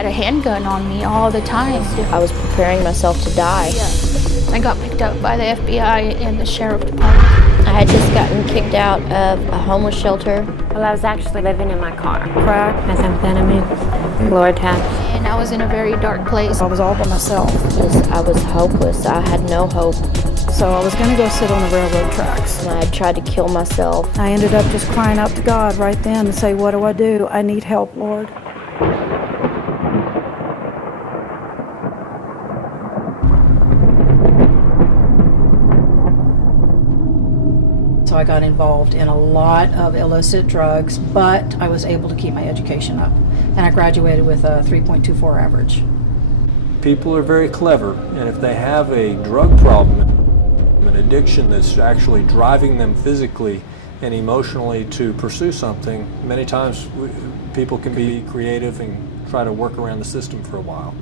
had a handgun on me all the time. I was preparing myself to die. I got picked up by the FBI and the sheriff department. I had just gotten kicked out of a homeless shelter. Well, I was actually living in my car. Crack, methamphetamine, Lortab. And I was in a very dark place. I was all by myself. I was hopeless. I had no hope. So I was going to go sit on the railroad tracks. And I had tried to kill myself. I ended up just crying out to God right then and say, what do I do? I need help, Lord. So I got involved in a lot of illicit drugs, but I was able to keep my education up. And I graduated with a 3.24 average. People are very clever, and if they have a drug problem, an addiction that's actually driving them physically and emotionally to pursue something, many times people can be creative and try to work around the system for a while.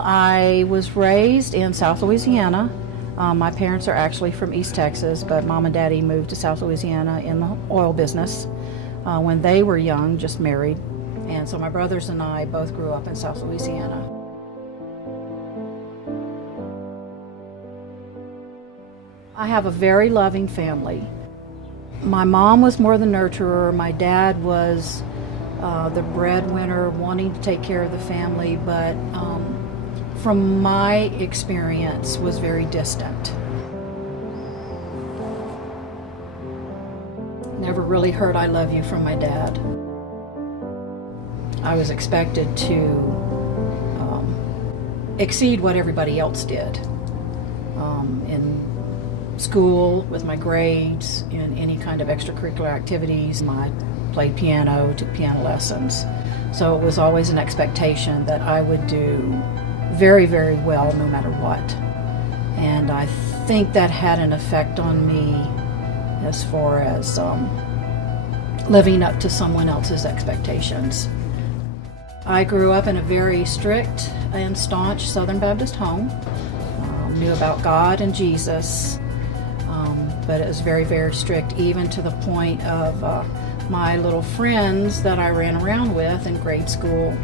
I was raised in South Louisiana. My parents are actually from East Texas, but Mom and Daddy moved to South Louisiana in the oil business when they were young, just married. And so my brothers and I both grew up in South Louisiana. I have a very loving family. My mom was more the nurturer. My dad was the breadwinner, wanting to take care of the family, but from my experience was very distant. Never really heard "I love you" from my dad. I was expected to exceed what everybody else did in school, with my grades, in any kind of extracurricular activities. I played piano, took piano lessons. So it was always an expectation that I would do very, very well no matter what. And I think that had an effect on me as far as living up to someone else's expectations. I grew up in a very strict and staunch Southern Baptist home. Knew about God and Jesus, but it was very, very strict, even to the point of my little friends that I ran around with in grade school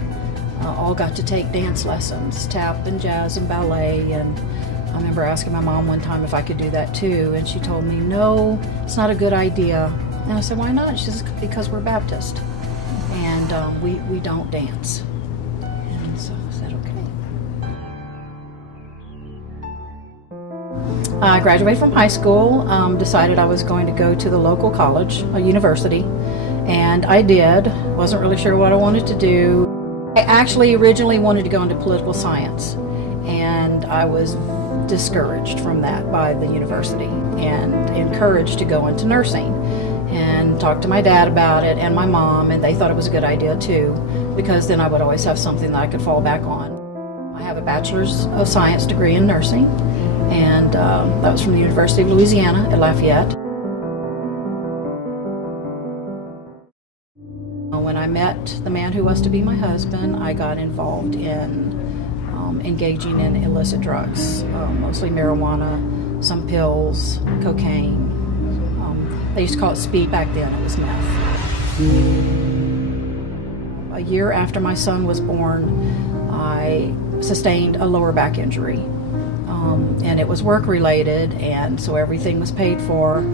all got to take dance lessons, tap and jazz and ballet. And I remember asking my mom one time if I could do that too, and she told me, no, it's not a good idea. And I said, why not? She says, because we're Baptist, and we don't dance. And so I said, okay. I graduated from high school, decided I was going to go to the local college, a university, and I did. Wasn't really sure what I wanted to do. I actually originally wanted to go into political science, and I was discouraged from that by the university and encouraged to go into nursing, and talked to my dad about it and my mom, and they thought it was a good idea too, because then I would always have something that I could fall back on. I have a bachelor's of science degree in nursing, and that was from the University of Louisiana at Lafayette. When I met the man who was to be my husband, I got involved in engaging in illicit drugs, mostly marijuana, some pills, cocaine, They used to call it speed. Back then it was meth. A year after my son was born, I sustained a lower back injury. And it was work-related, and so everything was paid for.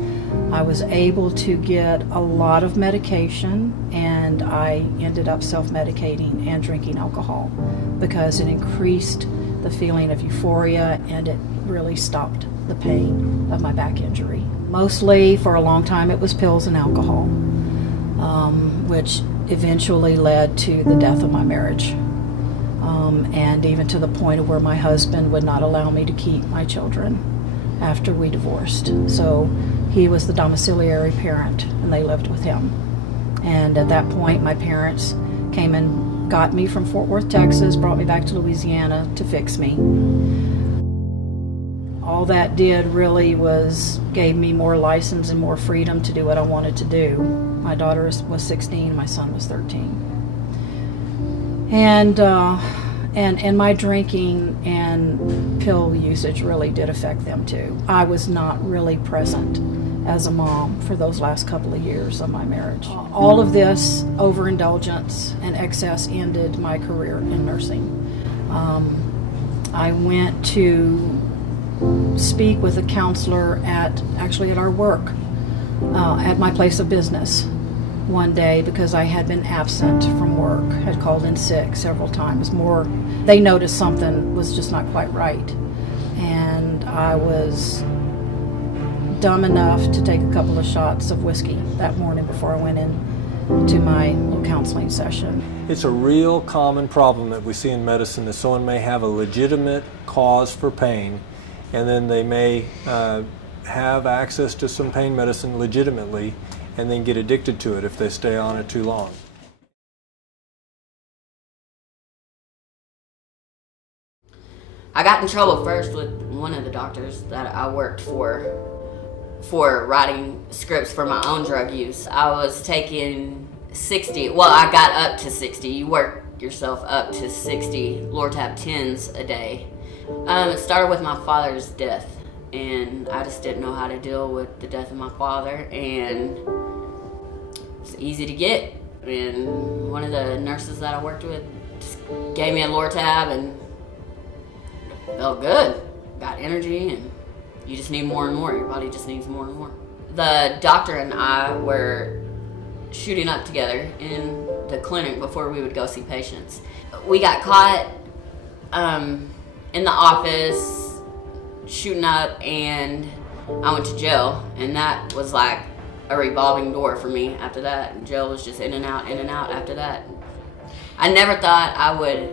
I was able to get a lot of medication, and I ended up self-medicating and drinking alcohol because it increased the feeling of euphoria, and it really stopped the pain of my back injury. Mostly, for a long time, it was pills and alcohol, which eventually led to the death of my marriage. And even to the point of where my husband would not allow me to keep my children after we divorced. So he was the domiciliary parent, and they lived with him. And at that point, my parents came and got me from Fort Worth, Texas, brought me back to Louisiana to fix me. All that did really was gave me more license and more freedom to do what I wanted to do. My daughter was 16, my son was 13. And my drinking and pill usage really did affect them too. I was not really present as a mom for those last couple of years of my marriage. All of this overindulgence and excess ended my career in nursing. I went to speak with a counselor actually at our work, at my place of business one day, because I had been absent from work, had called in sick several times. They noticed something was just not quite right, and I was dumb enough to take a couple of shots of whiskey that morning before I went in to my little counseling session. It's a real common problem that we see in medicine, that someone may have a legitimate cause for pain, and then they may have access to some pain medicine legitimately, and then get addicted to it if they stay on it too long. I got in trouble first with one of the doctors that I worked for writing scripts for my own drug use. I was taking 60, well, I got up to 60. You work yourself up to 60 Lortab 10s a day. It started with my father's death, and I just didn't know how to deal with the death of my father, and it's easy to get. And one of the nurses that I worked with just gave me a Lortab, and it felt good. Got energy, and you just need more and more. Your body just needs more and more. The doctor and I were shooting up together in the clinic before we would go see patients. We got caught in the office shooting up, and I went to jail, and that was like a revolving door for me after that. And jail was just in and out after that. I never thought I would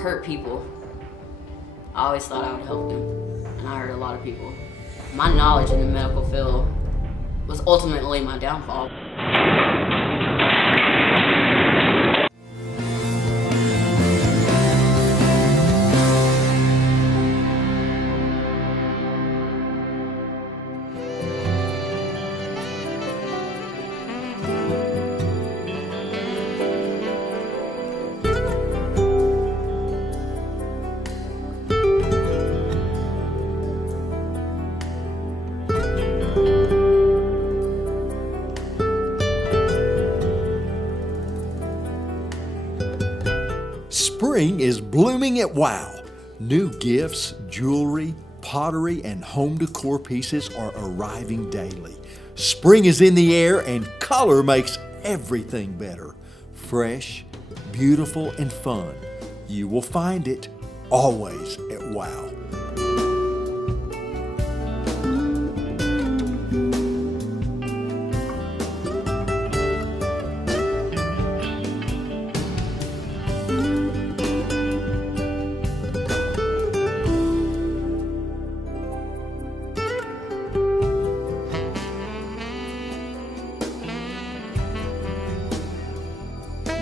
hurt people. I always thought I would help them, and I hurt a lot of people. My knowledge in the medical field was ultimately my downfall. Spring is blooming at WOW. New gifts, jewelry, pottery, and home decor pieces are arriving daily. Spring is in the air, and color makes everything better. Fresh, beautiful, and fun. You will find it always at WOW.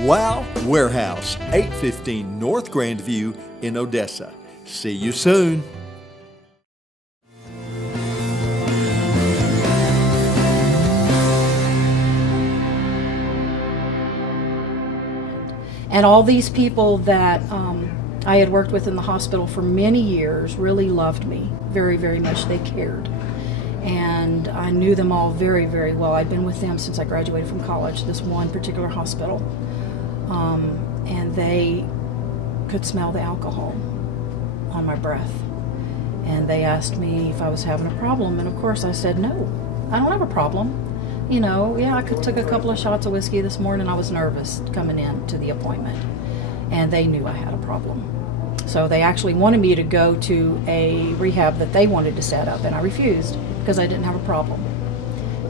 WOW Warehouse, 815 North Grandview in Odessa. See you soon. And all these people that I had worked with in the hospital for many years really loved me very, very much. They cared. And I knew them all very, very well. I'd been with them since I graduated from college, this one particular hospital. And they could smell the alcohol on my breath. And they asked me if I was having a problem, and of course I said, no, I don't have a problem. You know, yeah, I took a couple of shots of whiskey this morning. I was nervous coming in to the appointment, and they knew I had a problem. So they actually wanted me to go to a rehab that they wanted to set up, and I refused because I didn't have a problem.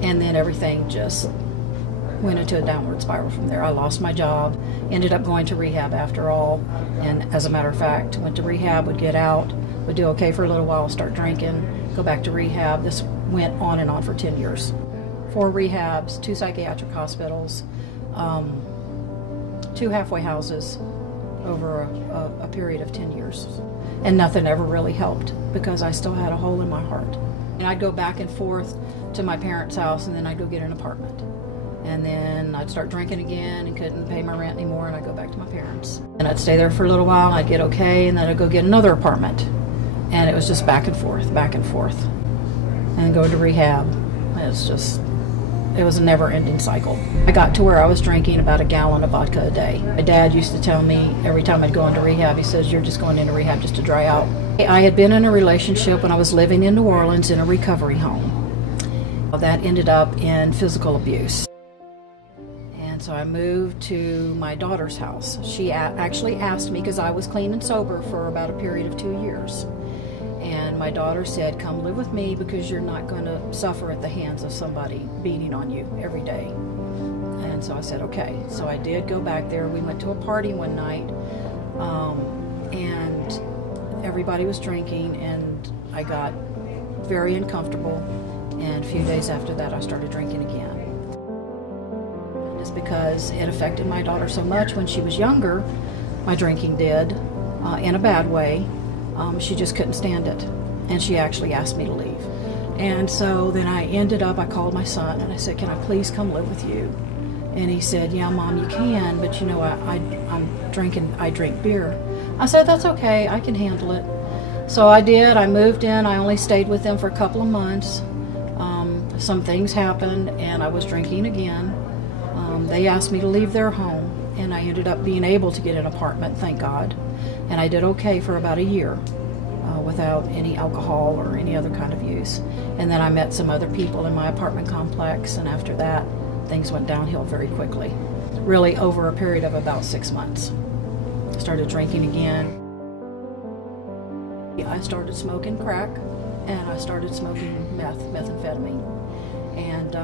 And then everything just went into a downward spiral from there. I lost my job, ended up going to rehab after all, and as a matter of fact, went to rehab, would get out, would do okay for a little while, start drinking, go back to rehab. This went on and on for 10 years. 4 rehabs, 2 psychiatric hospitals, 2 halfway houses over a period of 10 years. And nothing ever really helped because I still had a hole in my heart. And I'd go back and forth to my parents' house, and then I'd go get an apartment. And then I'd start drinking again and couldn't pay my rent anymore, and I'd go back to my parents. And I'd stay there for a little while, and I'd get okay, and then I'd go get another apartment. And it was just back and forth, and go to rehab. It was a never-ending cycle. I got to where I was drinking about a gallon of vodka a day. My dad used to tell me every time I'd go into rehab, he says, you're just going into rehab just to dry out. I had been in a relationship when I was living in New Orleans in a recovery home. That ended up in physical abuse. And so I moved to my daughter's house. She actually asked me, because I was clean and sober for about a period of 2 years. And my daughter said, come live with me because you're not going to suffer at the hands of somebody beating on you every day. And so I said, okay. So I did go back there. We went to a party one night, and everybody was drinking, and I got very uncomfortable. And a few days after that, I started drinking again. And it's because it affected my daughter so much when she was younger. My drinking did, in a bad way. She just couldn't stand it, and she actually asked me to leave. And so then I called my son, and I said, can I please come live with you? And he said, yeah, Mom, you can, but you know, I drink beer. I said, that's okay, I can handle it. So I did. I moved in. I only stayed with them for a couple of months. Some things happened, and I was drinking again. They asked me to leave their home, and I ended up being able to get an apartment, thank God. And I did okay for about a year without any alcohol or any other kind of use. And then I met some other people in my apartment complex, and after that, things went downhill very quickly. Really over a period of about 6 months. I started drinking again. I started smoking crack, and I started smoking methamphetamine. And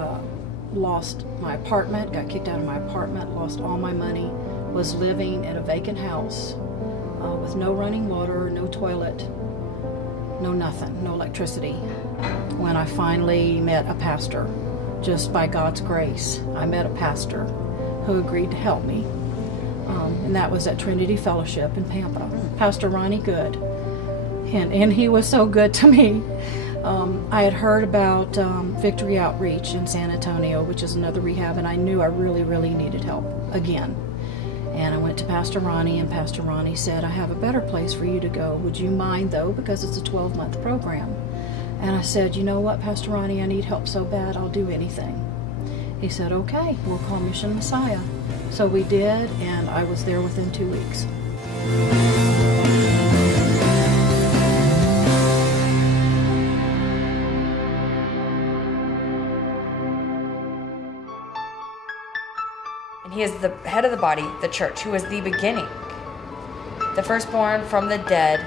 lost my apartment, got kicked out of my apartment, lost all my money, was living in a vacant house with no running water, no toilet, no nothing, no electricity. When I finally met a pastor, just by God's grace, I met a pastor who agreed to help me. And that was at Trinity Fellowship in Pampa, Pastor Ronnie Good. And he was so good to me. I had heard about Victory Outreach in San Antonio, which is another rehab, and I knew I really, really needed help again. And I went to Pastor Ronnie, and Pastor Ronnie said, I have a better place for you to go. Would you mind, though, because it's a 12-month program? And I said, you know what, Pastor Ronnie, I need help so bad, I'll do anything. He said, okay, we'll call Mission Messiah. So we did, and I was there within 2 weeks. He is the head of the body, the church, who is the beginning, the firstborn from the dead,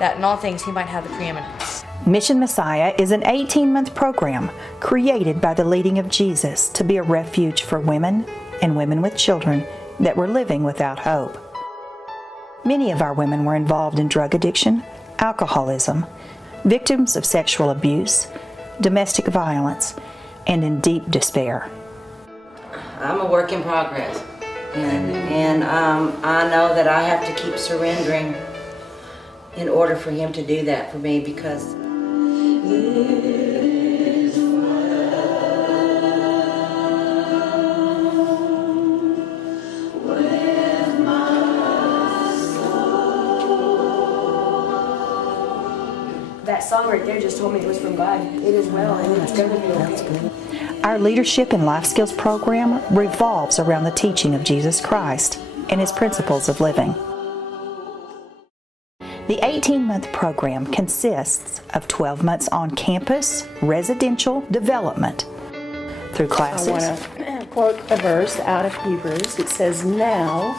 that in all things he might have the preeminence. Mission Messiah is an 18-month program created by the leading of Jesus to be a refuge for women and women with children that were living without hope. Many of our women were involved in drug addiction, alcoholism, victims of sexual abuse, domestic violence, and in deep despair. I'm a work in progress, and I know that I have to keep surrendering in order for him to do that for me, because That song right there just told me it was from God. It is well, and it's going to be okay. Our Leadership and Life Skills program revolves around the teaching of Jesus Christ and His principles of living. The 18-month program consists of 12 months on campus residential development through classes. I want to quote a verse out of Hebrews. It says, "Now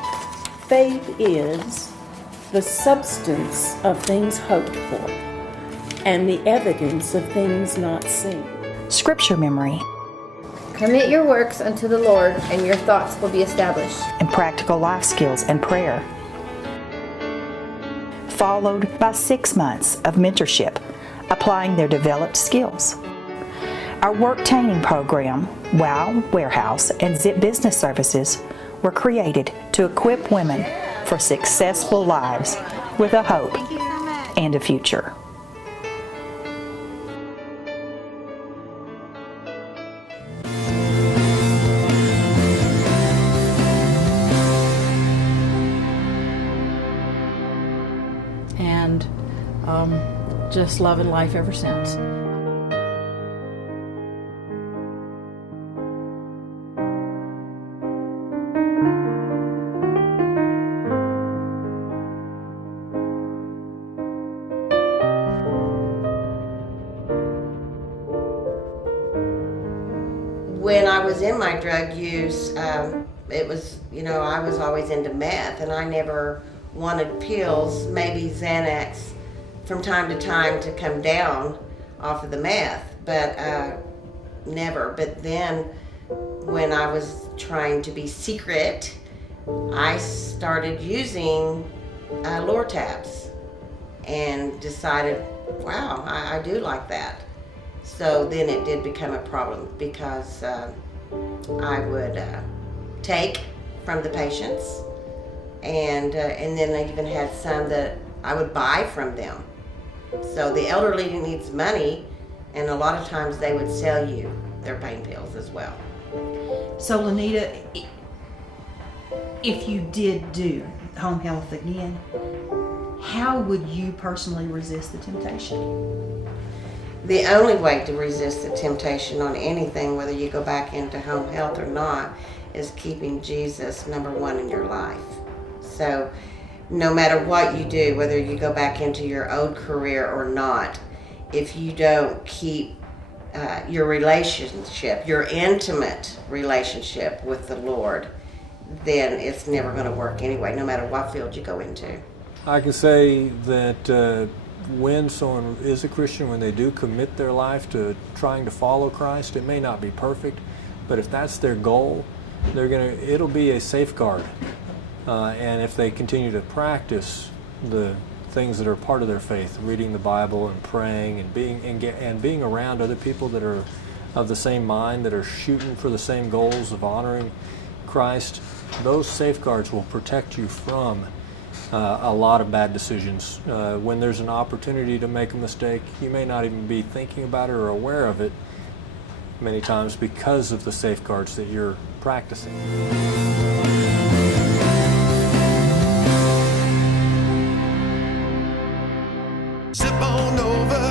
faith is the substance of things hoped for, and the evidence of things not seen." Scripture memory. Commit your works unto the Lord, and your thoughts will be established. And practical life skills and prayer. Followed by 6 months of mentorship, applying their developed skills. Our work-training program, WOW Warehouse, and Zip Business Services were created to equip women for successful lives with a hope and a future. And just loving life ever since. When I was in my drug use, it was, I was always into meth, and I never wanted pills, maybe Xanax from time to time to come down off of the meth, but never. But then when I was trying to be secret, I started using Lortabs and decided, wow, I do like that. So then it did become a problem because I would take from the patients, and then I even had some that I would buy from them. So the elderly needs money, and a lot of times they would sell you their pain pills as well. So Lanita, if you did do home health again, how would you personally resist the temptation? The only way to resist the temptation on anything, whether you go back into home health or not, is keeping Jesus #1 in your life. So no matter what you do, whether you go back into your old career or not, if you don't keep your relationship, your intimate relationship with the Lord, then it's never going to work anyway, no matter what field you go into. I can say that when someone is a Christian, when they do commit their life to trying to follow Christ, it may not be perfect, but if that's their goal, it'll be a safeguard. And if they continue to practice the things that are part of their faith, reading the Bible and praying and being around other people that are of the same mind, that are shooting for the same goals of honoring Christ, those safeguards will protect you from a lot of bad decisions. When there's an opportunity to make a mistake, you may not even be thinking about it or aware of it many times because of the safeguards that you're practicing. Zip on over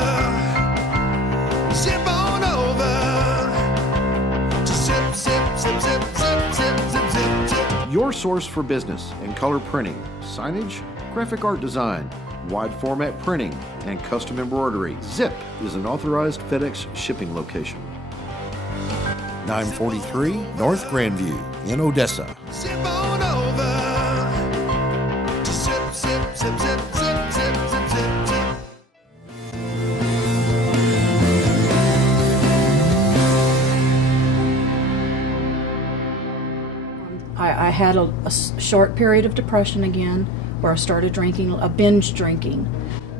to zip, zip, zip, zip, zip, zip, zip, zip, zip. Your source for business in color printing, signage, graphic art design, wide format printing, and custom embroidery. Zip is an authorized FedEx shipping location. 943 North Grandview in Odessa. Zip on over to zip, zip, zip, zip, zip, zip, zip, zip, zip. I had a short period of depression again, where I started drinking, binge drinking.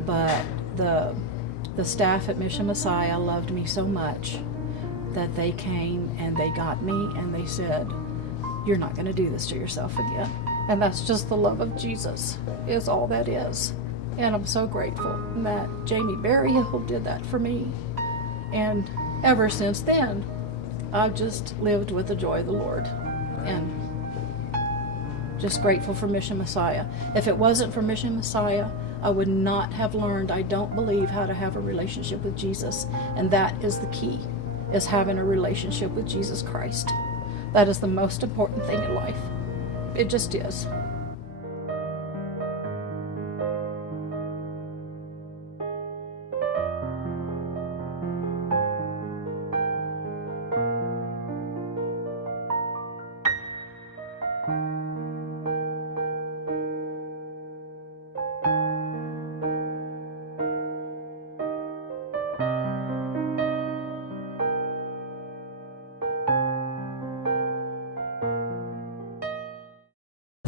But the staff at Mission Messiah loved me so much that they came and they got me and they said, "You're not going to do this to yourself again." And that's just the love of Jesus, is all that is. And I'm so grateful that Jamie Berryhill did that for me. And ever since then, I've just lived with the joy of the Lord. And just grateful for Mission Messiah. If it wasn't for Mission Messiah, I would not have learned, I don't believe, how to have a relationship with Jesus. And that is the key, is having a relationship with Jesus Christ. That is the most important thing in life. It just is.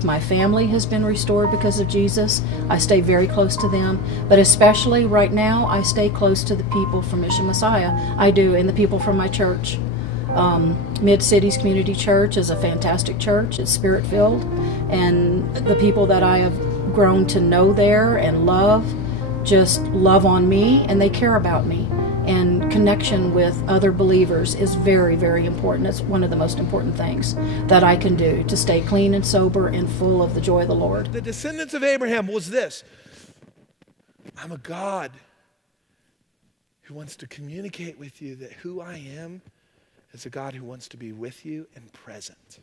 My family has been restored because of Jesus. I stay very close to them, but especially right now, I stay close to the people from Mission Messiah. I do, and the people from my church. Mid-Cities Community Church is a fantastic church. It's spirit-filled, and the people that I have grown to know there and love just love on me, and they care about me. And connection with other believers is very, very important. It's one of the most important things that I can do to stay clean and sober and full of the joy of the Lord. The descendants of Abraham was this: I'm a God who wants to communicate with you that who I am is a God who wants to be with you and present.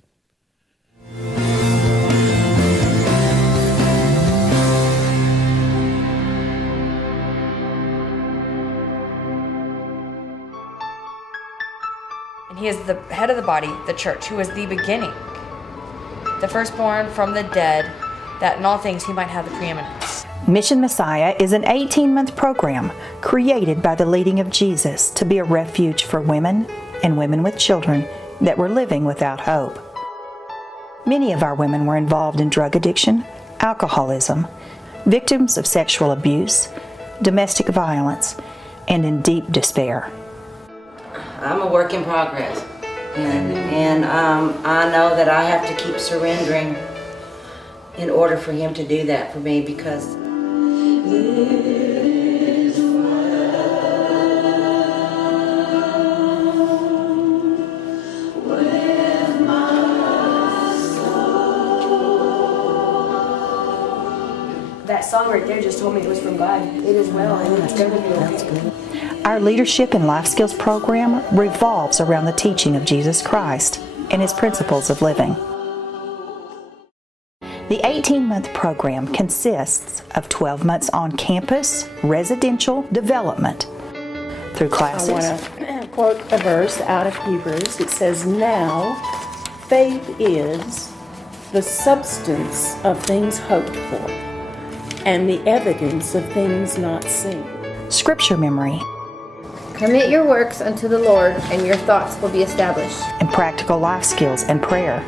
And he is the head of the body, the church, who is the beginning, the firstborn from the dead, that in all things he might have the preeminence. Mission Messiah is an 18-month program created by the leading of Jesus to be a refuge for women and women with children that were living without hope. Many of our women were involved in drug addiction, alcoholism, victims of sexual abuse, domestic violence, and in deep despair. I'm a work in progress, and I know that I have to keep surrendering in order for him to do that for me, because That song right there just told me it was from God. It is well, and it's going to be okay. Our Leadership and Life Skills program revolves around the teaching of Jesus Christ and his principles of living. The 18-month program consists of 12 months on campus residential development through classes. I want to quote a verse out of Hebrews. It says, "Now faith is the substance of things hoped for, and the evidence of things not seen." Scripture memory. Commit your works unto the Lord, and your thoughts will be established. And practical life skills and prayer.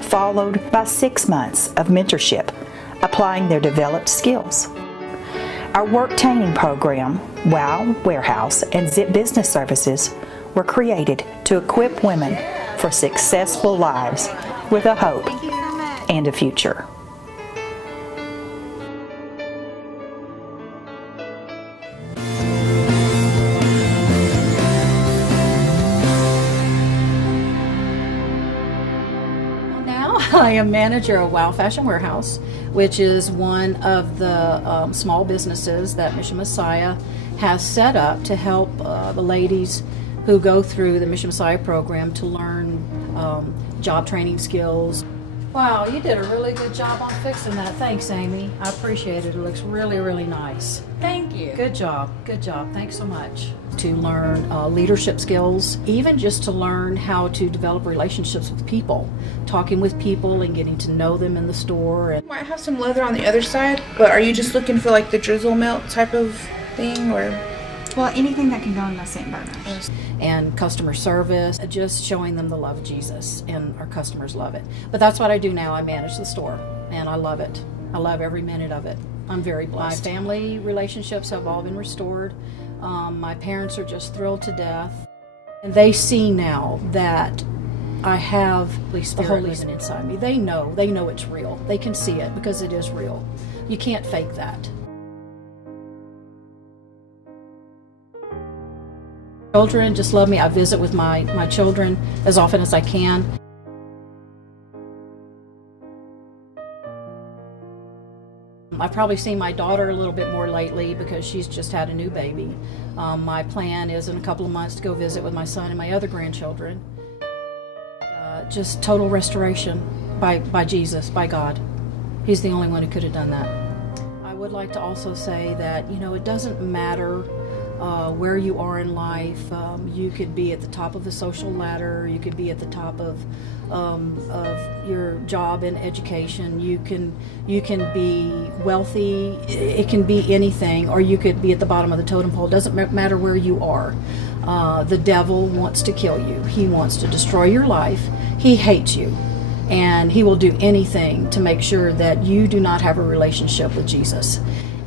Followed by 6 months of mentorship, applying their developed skills. Our work training program, WOW Warehouse, and Zip Business Services were created to equip women for successful lives with a hope and a future. I am manager of WOW Fashion Warehouse, which is one of the small businesses that Mission Messiah has set up to help the ladies who go through the Mission Messiah program to learn job training skills. Wow, you did a really good job on fixing that. Thanks, Amy. I appreciate it. It looks really, really nice. Thank you. Good job. Good job. Thanks so much. To learn leadership skills, even just to learn how to develop relationships with people, talking with people and getting to know them in the store. And might have some leather on the other side, but are you just looking for like the drizzle melt type of thing, or? Well, anything that can go in the scent burners. And customer service, just showing them the love of Jesus, and our customers love it. But that's what I do now. I manage the store, and I love it. I love every minute of it. I'm very blessed. My family relationships have all been restored. My parents are just thrilled to death. And they see now that I have the Holy Spirit inside me. They know it's real. They can see it because it is real. You can't fake that. Children just love me. I visit with my children as often as I can. I've probably seen my daughter a little bit more lately because she's just had a new baby. My plan is in a couple of months to go visit with my son and my other grandchildren. Just total restoration by Jesus, by God. He's the only one who could have done that. I would like to also say that, you know, it doesn't matter where you are in life. You could be at the top of the social ladder. You could be at the top of your job and education. You can be wealthy. It can be anything, or you could be at the bottom of the totem pole. It doesn't matter where you are. The devil wants to kill you. He wants to destroy your life. He hates you, and he will do anything to make sure that you do not have a relationship with Jesus.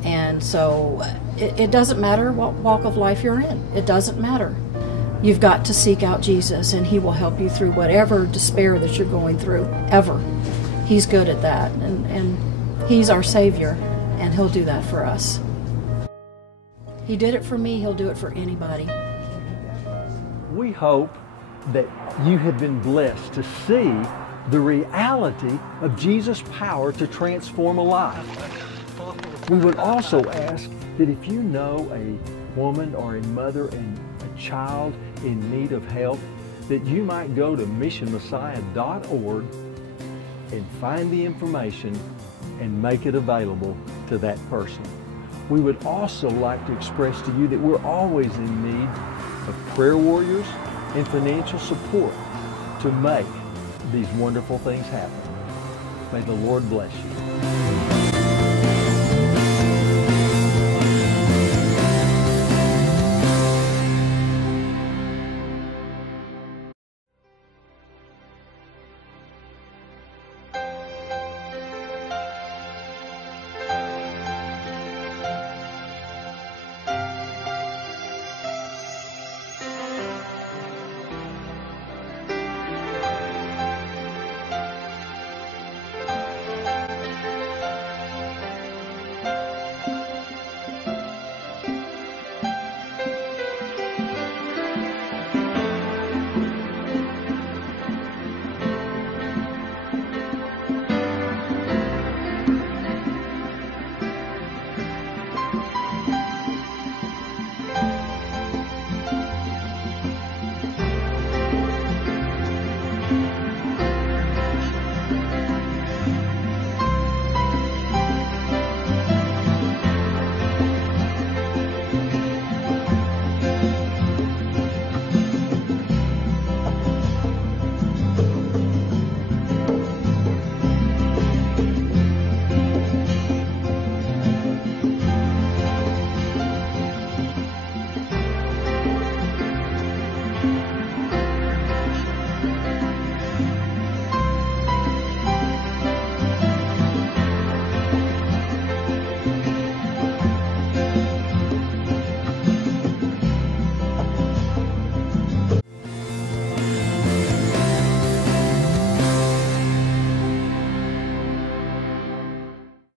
And so it doesn't matter what walk of life you're in. It doesn't matter. You've got to seek out Jesus, and he will help you through whatever despair that you're going through, ever. He's good at that, and he's our Savior, and he'll do that for us. He did it for me. He'll do it for anybody. We hope that you have been blessed to see the reality of Jesus' power to transform a life. We would also ask that if you know a woman or a mother and a child in need of help, that you might go to missionmessiah.org and find the information and make it available to that person. We would also like to express to you that we're always in need of prayer warriors and financial support to make these wonderful things happen. May the Lord bless you.